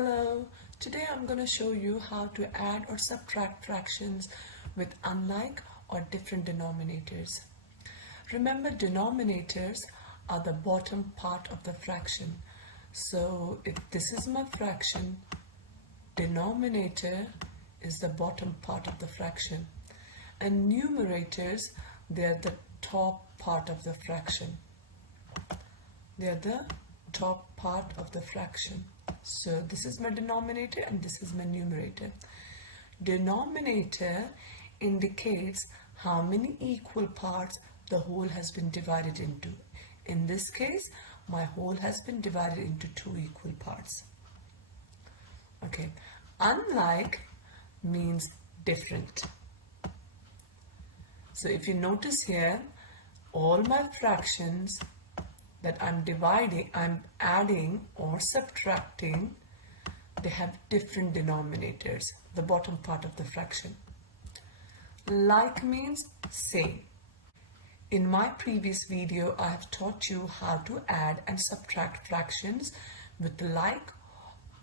Hello, today I'm going to show you how to add or subtract fractions with unlike or different denominators. Remember, denominators are the bottom part of the fraction. So if this is my fraction, denominator is the bottom part of the fraction. And numerators, they're the top part of the fraction. They're the top part of the fraction. So this is my denominator and this is my numerator. Denominator indicates how many equal parts the whole has been divided into. In this case, my whole has been divided into 2 equal parts. Okay, unlike means different. So if you notice here, all my fractions that I'm adding or subtracting, they have different denominators, the bottom part of the fraction. Like means same. In my previous video, I have taught you how to add and subtract fractions with like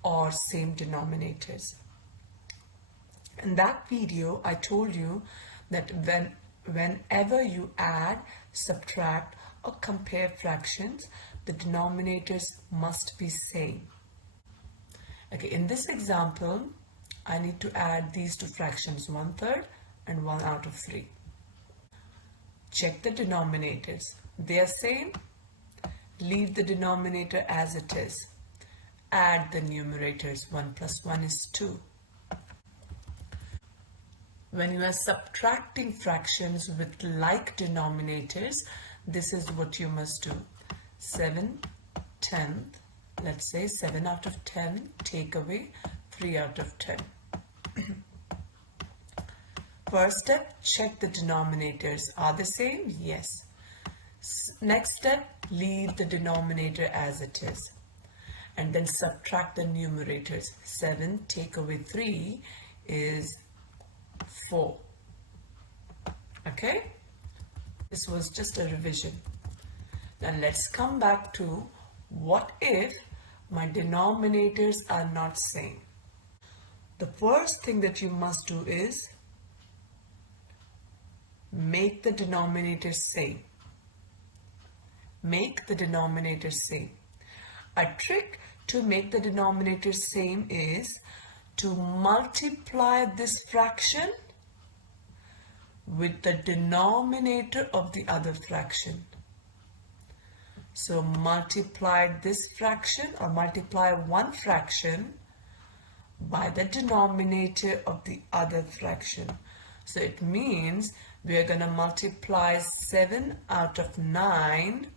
or same denominators. In that video, I told you that whenever you add, subtract, or compare fractions, the denominators must be same. Okay, in this example, I need to add these two fractions, 1/3 and 1/3. Check the denominators. They are same. Leave the denominator as it is. Add the numerators. 1 + 1 is 2. When you are subtracting fractions with like denominators, this is what you must do. 7/10, let's say 7/10, take away 3/10. First step, check the denominators. Are they same? Yes. Next step, leave the denominator as it is. And then subtract the numerators. 7 take away 3 is 4. Okay? This was just a revision. Now let's come back to what if my denominators are not same. The first thing that you must do is make the denominator same. Make the denominator same. A trick to make the denominator same is to multiply this fraction with the denominator of the other fraction. So multiply this fraction, or multiply one fraction by the denominator of the other fraction. So it means we are going to multiply 7/9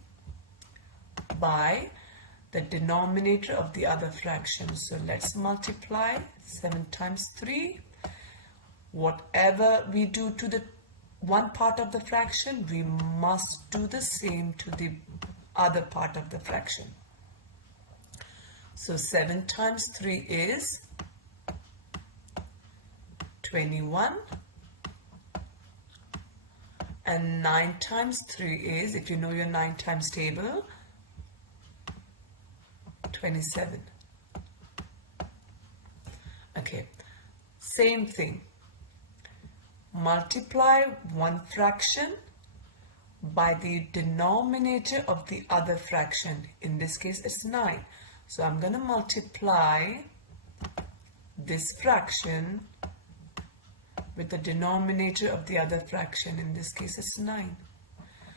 by the denominator of the other fraction. So let's multiply 7 times 3. Whatever we do to the one part of the fraction, we must do the same to the other part of the fraction. So 7 times 3 is 21. And 9 times 3 is, if you know your 9 times table, 27. Okay, same thing. Multiply one fraction by the denominator of the other fraction. In this case, it's 9. So I'm going to multiply this fraction with the denominator of the other fraction. In this case, it's 9.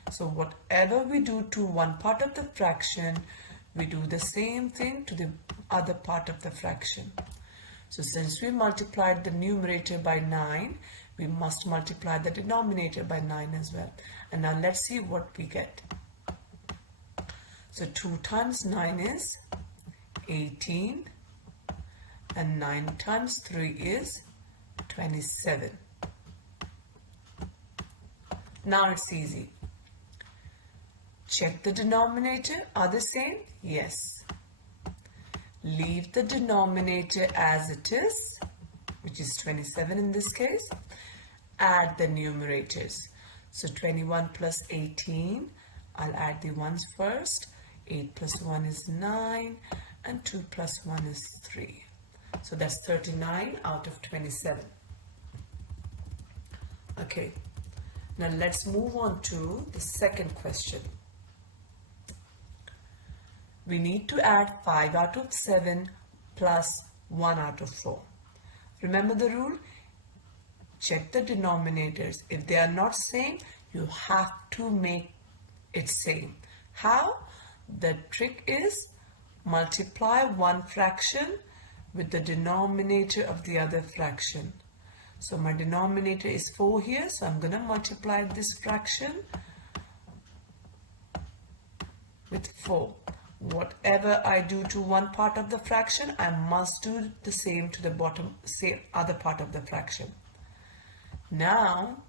So whatever we do to one part of the fraction, we do the same thing to the other part of the fraction. So since we multiplied the numerator by 9, we must multiply the denominator by 9 as well. And now let's see what we get. So 2 times 9 is 18. And 9 times 3 is 27. Now it's easy. Check the denominator. Are they same? Yes. Leave the denominator as it is, which is 27 in this case. Add the numerators. So 21 plus 18. I'll add the ones first. 8 plus 1 is 9. And 2 plus 1 is 3. So that's 39 out of 27. Okay, now let's move on to the second question. We need to add 5 out of 7 plus 1 out of 4. Remember the rule? Check the denominators. If they are not same, you have to make it same. How? The trick is multiply one fraction with the denominator of the other fraction. So my denominator is 4 here, so I'm going to multiply this fraction with 4. Whatever I do to one part of the fraction, I must do the same to the other part of the fraction. Now,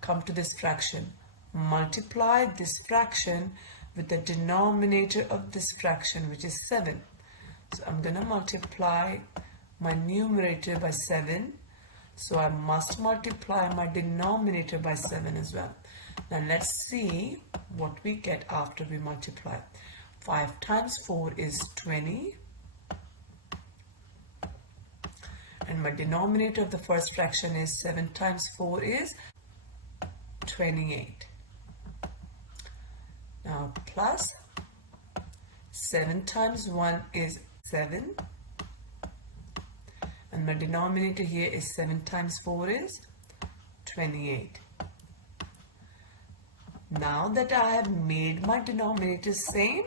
come to this fraction. Multiply this fraction with the denominator of this fraction, which is 7. So I'm going to multiply my numerator by 7. So I must multiply my denominator by 7 as well. Now let's see what we get after we multiply. 5 times 4 is 20. And my denominator of the first fraction is 7 times 4 is 28. Now plus 7 times 1 is 7. And my denominator here is 7 times 4 is 28. Now that I have made my denominator same,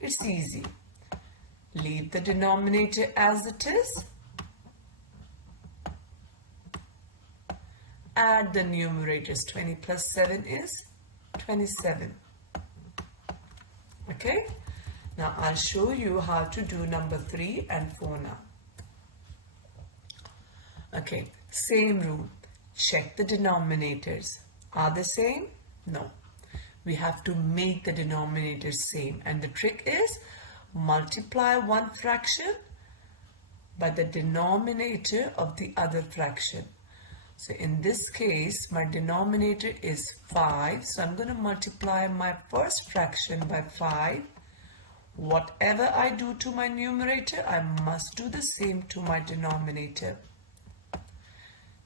it's easy. Leave the denominator as it is. Add the numerators. 20 plus 7 is 27. Okay? Now I'll show you how to do number 3 and 4 now. Okay, same rule. Check the denominators. Are they same? No. We have to make the denominators same. And the trick is multiply one fraction by the denominator of the other fraction. So in this case, my denominator is 5. So I'm going to multiply my first fraction by 5. Whatever I do to my numerator, I must do the same to my denominator.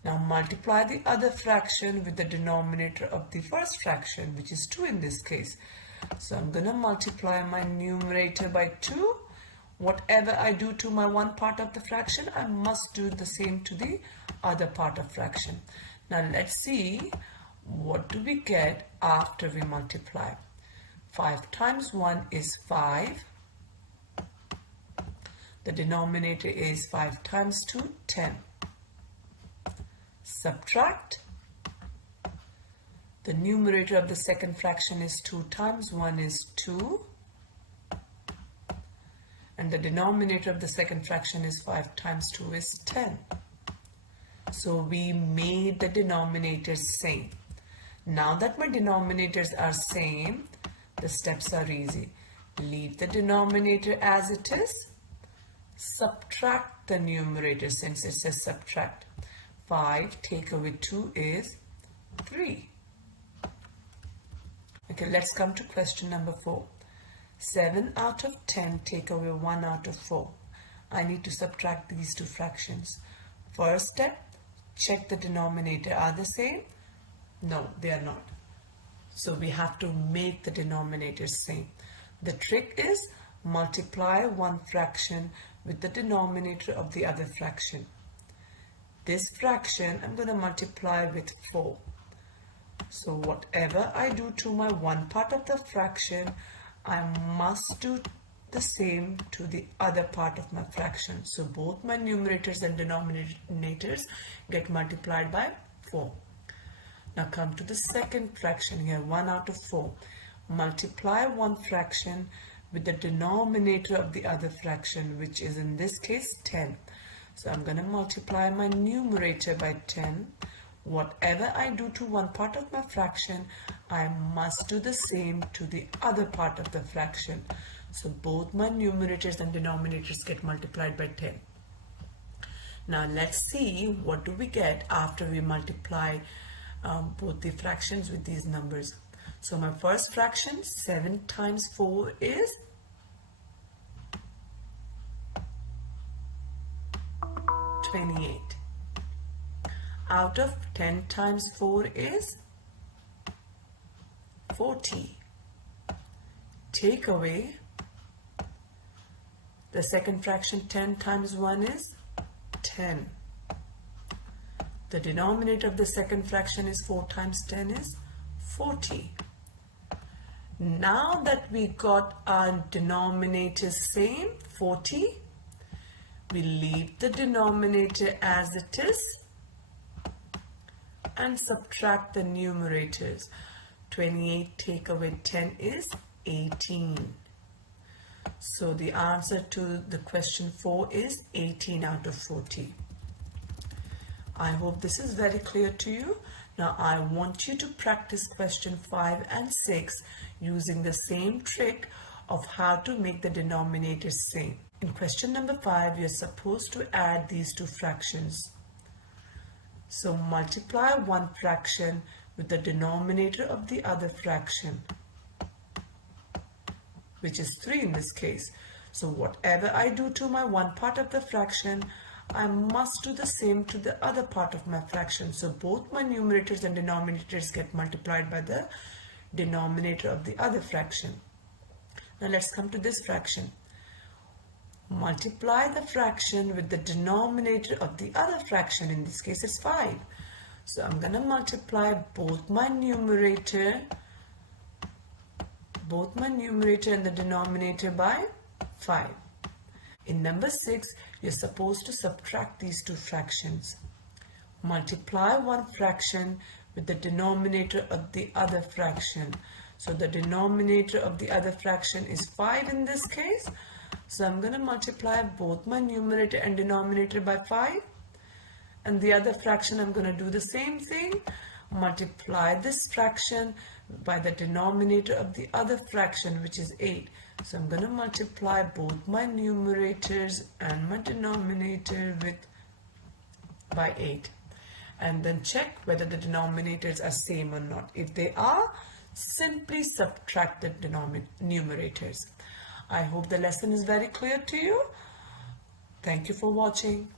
Now multiply the other fraction with the denominator of the first fraction, which is 2 in this case. So I'm going to multiply my numerator by 2. Whatever I do to my one part of the fraction, I must do the same to the other part of fraction. Now let's see what do we get after we multiply. 5 times 1 is 5. The denominator is 5 times 2, 10. Subtract. The numerator of the second fraction is 2 times 1 is 2. And the denominator of the second fraction is 5 times 2 is 10. So we made the denominators same. Now that my denominators are same, the steps are easy. Leave the denominator as it is. Subtract the numerator since it says subtract. 5 take away 2 is 3. Okay, let's come to question number 4. 7 out of 10 take away 1 out of 4. I need to subtract these two fractions. First step, check the denominator. Are they same? No, they are not. So we have to make the denominators same. The trick is multiply one fraction with the denominator of the other fraction. This fraction I'm going to multiply with 4. So whatever I do to my one part of the fraction, I must do the same to the other part of my fraction. So both my numerators and denominators get multiplied by 4. Now come to the second fraction here, 1 out of 4. Multiply one fraction with the denominator of the other fraction, which is in this case 10. So I'm going to multiply my numerator by 10. Whatever I do to one part of my fraction, I must do the same to the other part of the fraction. So both my numerators and denominators get multiplied by 10. Now let's see what do we get after we multiply both the fractions with these numbers. So my first fraction, 7 times 4 is 28. Out of 10 times 4 is 40. Take away the second fraction. 10 times 1 is 10. The denominator of the second fraction is 4 times 10 is 40. Now that we got our denominator same, 40, we leave the denominator as it is and subtract the numerators. 28 take away 10 is 18. So the answer to the question 4 is 18 out of 40. I hope this is very clear to you. Now I want you to practice question 5 and 6 using the same trick of how to make the denominators same. In question number 5, you're supposed to add these two fractions. So multiply one fraction with the denominator of the other fraction, which is 3 in this case. So whatever I do to my one part of the fraction, I must do the same to the other part of my fraction. So both my numerators and denominators get multiplied by the denominator of the other fraction. Now let's come to this fraction. Multiply the fraction with the denominator of the other fraction. In this case it's 5. So I'm going to multiply both my numerator and the denominator by 5. In number 6, you're supposed to subtract these two fractions. Multiply one fraction with the denominator of the other fraction. So the denominator of the other fraction is 5 in this case. So I'm going to multiply both my numerator and denominator by 5. And the other fraction, I'm going to do the same thing. Multiply this fraction by the denominator of the other fraction, which is 8. So I'm going to multiply both my numerators and my denominator by 8. And then check whether the denominators are same or not. If they are, simply subtract the numerators. I hope the lesson is very clear to you. Thank you for watching.